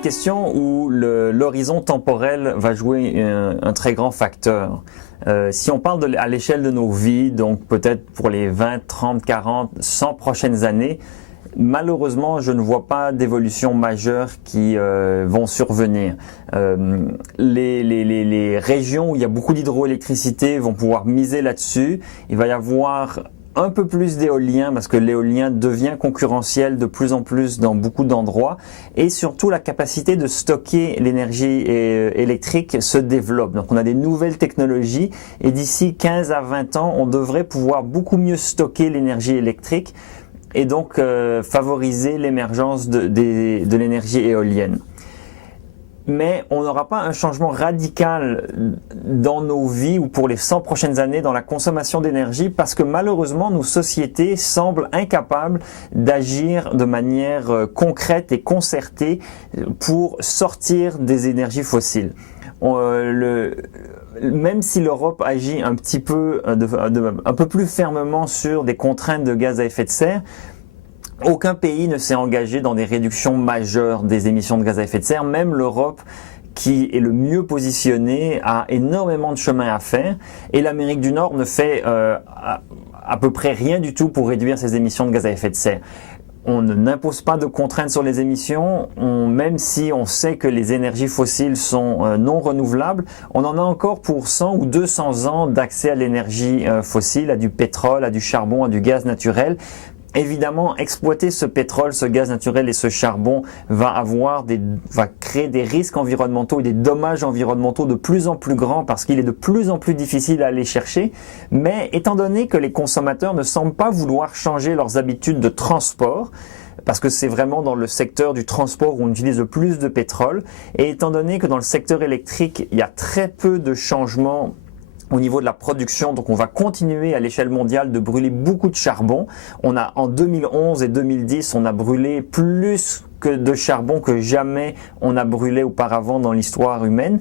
une question où l'horizon temporel va jouer un très grand facteur. Si on parle à l'échelle de nos vies, donc peut-être pour les 20, 30, 40, 100 prochaines années, malheureusement, je ne vois pas d'évolution majeure qui vont survenir. Les régions où il y a beaucoup d'hydroélectricité vont pouvoir miser là-dessus. Il va y avoir un peu plus d'éolien parce que l'éolien devient concurrentiel de plus en plus dans beaucoup d'endroits et surtout la capacité de stocker l'énergie électrique se développe. Donc on a des nouvelles technologies et d'ici 15 à 20 ans, on devrait pouvoir beaucoup mieux stocker l'énergie électrique et donc favoriser l'émergence de l'énergie éolienne. Mais on n'aura pas un changement radical dans nos vies ou pour les 100 prochaines années dans la consommation d'énergie parce que malheureusement nos sociétés semblent incapables d'agir de manière concrète et concertée pour sortir des énergies fossiles. Même si l'Europe agit un petit peu, un peu plus fermement sur des contraintes de gaz à effet de serre, aucun pays ne s'est engagé dans des réductions majeures des émissions de gaz à effet de serre. Même l'Europe, qui est le mieux positionnée, a énormément de chemin à faire. Et l'Amérique du Nord ne fait à peu près rien du tout pour réduire ses émissions de gaz à effet de serre. On n'impose pas de contraintes sur les émissions, même si on sait que les énergies fossiles sont non renouvelables, on en a encore pour 100 ou 200 ans d'accès à l'énergie fossile, à du pétrole, à du charbon, à du gaz naturel. Évidemment, exploiter ce pétrole, ce gaz naturel et ce charbon va créer des risques environnementaux et des dommages environnementaux de plus en plus grands parce qu'il est de plus en plus difficile à aller chercher. Mais étant donné que les consommateurs ne semblent pas vouloir changer leurs habitudes de transport, parce que c'est vraiment dans le secteur du transport où on utilise le plus de pétrole, et étant donné que dans le secteur électrique, il y a très peu de changements au niveau de la production, donc on va continuer à l'échelle mondiale de brûler beaucoup de charbon. En 2011 et 2010, on a brûlé plus de charbon que jamais on a brûlé auparavant dans l'histoire humaine.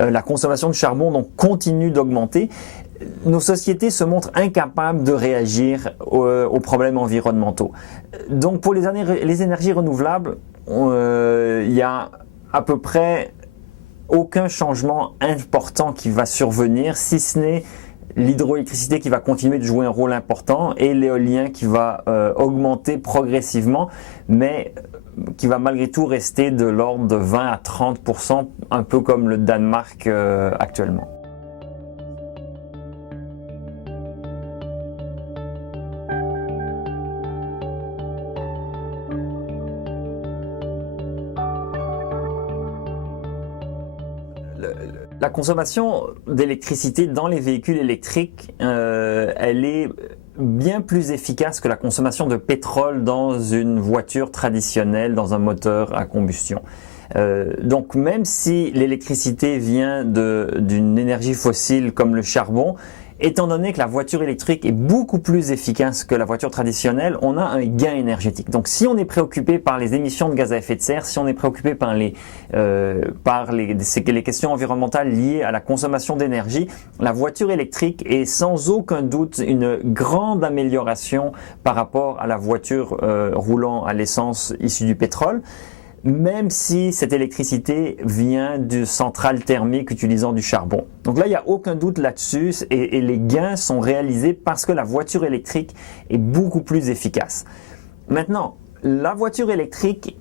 La consommation de charbon donc continue d'augmenter. Nos sociétés se montrent incapables de réagir aux problèmes environnementaux. Donc pour les énergies renouvelables, il y a à peu près aucun changement important qui va survenir, si ce n'est l'hydroélectricité qui va continuer de jouer un rôle important et l'éolien qui va augmenter progressivement, mais qui va malgré tout rester de l'ordre de 20 à 30%, un peu comme le Danemark actuellement. La consommation d'électricité dans les véhicules électriques, elle est bien plus efficace que la consommation de pétrole dans une voiture traditionnelle, dans un moteur à combustion. Donc même si l'électricité vient d'une énergie fossile comme le charbon, étant donné que la voiture électrique est beaucoup plus efficace que la voiture traditionnelle, on a un gain énergétique. Donc si on est préoccupé par les émissions de gaz à effet de serre, si on est préoccupé par les questions environnementales liées à la consommation d'énergie, la voiture électrique est sans aucun doute une grande amélioration par rapport à la voiture roulant à l'essence issue du pétrole, même si cette électricité vient de centrales thermiques utilisant du charbon. Donc là, il n'y a aucun doute là-dessus et les gains sont réalisés parce que la voiture électrique est beaucoup plus efficace. Maintenant, la voiture électrique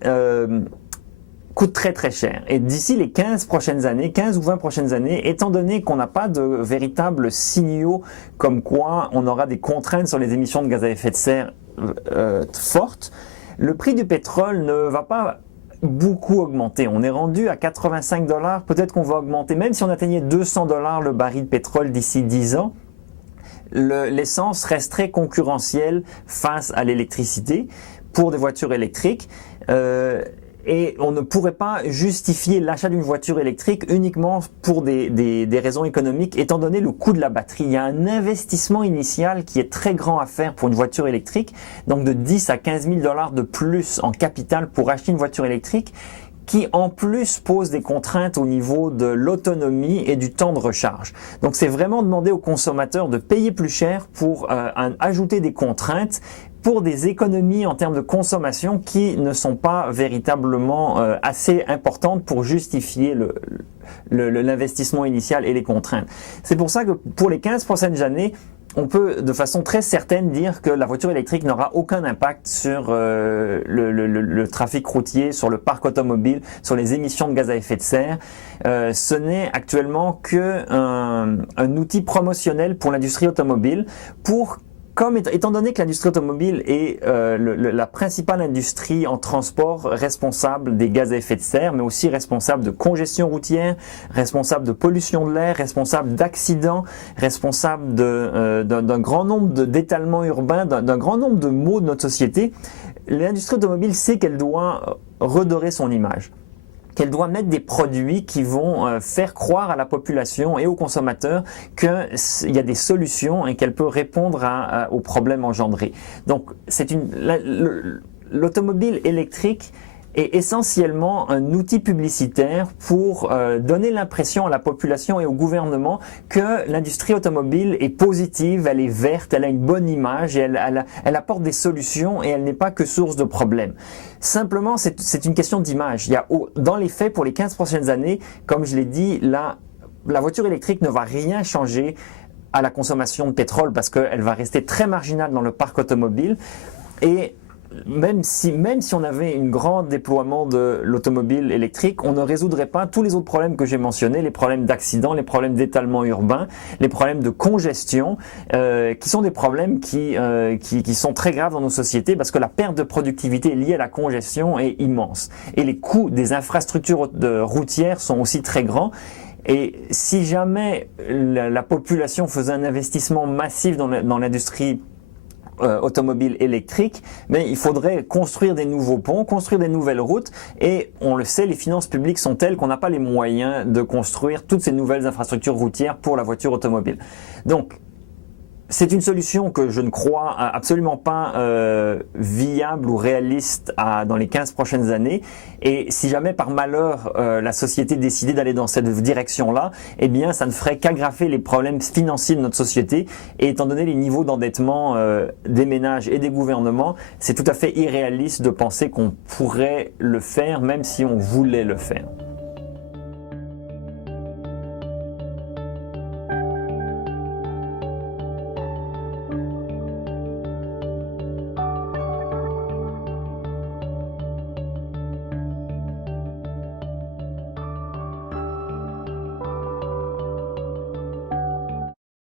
coûte très très cher et d'ici les 15 ou 20 prochaines années, étant donné qu'on n'a pas de véritables signaux comme quoi on aura des contraintes sur les émissions de gaz à effet de serre fortes, le prix du pétrole ne va pas beaucoup augmenté. On est rendu à 85 $. Peut-être qu'on va augmenter, même si on atteignait 200 $ le baril de pétrole d'ici 10 ans, l'essence resterait concurrentielle face à l'électricité pour des voitures électriques. Et on ne pourrait pas justifier l'achat d'une voiture électrique uniquement pour des raisons économiques, étant donné le coût de la batterie. Il y a un investissement initial qui est très grand à faire pour une voiture électrique, donc de 10 à 15 000 $ de plus en capital pour acheter une voiture électrique, qui en plus pose des contraintes au niveau de l'autonomie et du temps de recharge. Donc c'est vraiment demander aux consommateurs de payer plus cher pour ajouter des contraintes pour des économies en termes de consommation qui ne sont pas véritablement assez importantes pour justifier l'investissement initial et les contraintes. C'est pour ça que pour les 15 prochaines années, on peut de façon très certaine dire que la voiture électrique n'aura aucun impact sur le trafic routier, sur le parc automobile, sur les émissions de gaz à effet de serre. Ce n'est actuellement qu'un outil promotionnel pour l'industrie automobile étant donné que l'industrie automobile est la principale industrie en transport responsable des gaz à effet de serre, mais aussi responsable de congestion routière, responsable de pollution de l'air, responsable d'accidents, responsable d'un grand nombre d'étalements urbains, d'un grand nombre de maux de notre société, l'industrie automobile sait qu'elle doit redorer son image, qu'elle doit mettre des produits qui vont faire croire à la population et aux consommateurs qu'il y a des solutions et qu'elle peut répondre aux problèmes engendrés. Donc, l'automobile électrique est essentiellement un outil publicitaire pour donner l'impression à la population et au gouvernement que l'industrie automobile est positive, elle est verte, elle a une bonne image et elle apporte des solutions et elle n'est pas que source de problèmes. Simplement, c'est une question d'image. Dans les faits, pour les 15 prochaines années, comme je l'ai dit, la voiture électrique ne va rien changer à la consommation de pétrole parce qu'elle va rester très marginale dans le parc automobile. Et même si on avait un grand déploiement de l'automobile électrique, on ne résoudrait pas tous les autres problèmes que j'ai mentionnés, les problèmes d'accidents, les problèmes d'étalement urbain, les problèmes de congestion, qui sont des problèmes qui sont très graves dans nos sociétés parce que la perte de productivité liée à la congestion est immense. Et les coûts des infrastructures routières sont aussi très grands. Et si jamais la population faisait un investissement massif dans l'industrie automobile électrique, mais il faudrait construire des nouveaux ponts, construire des nouvelles routes et on le sait, les finances publiques sont telles qu'on n'a pas les moyens de construire toutes ces nouvelles infrastructures routières pour la voiture automobile. Donc, c'est une solution que je ne crois absolument pas viable ou réaliste dans les 15 prochaines années. Et si jamais par malheur la société décidait d'aller dans cette direction-là, eh bien ça ne ferait qu'aggraver les problèmes financiers de notre société. Et étant donné les niveaux d'endettement des ménages et des gouvernements, c'est tout à fait irréaliste de penser qu'on pourrait le faire même si on voulait le faire.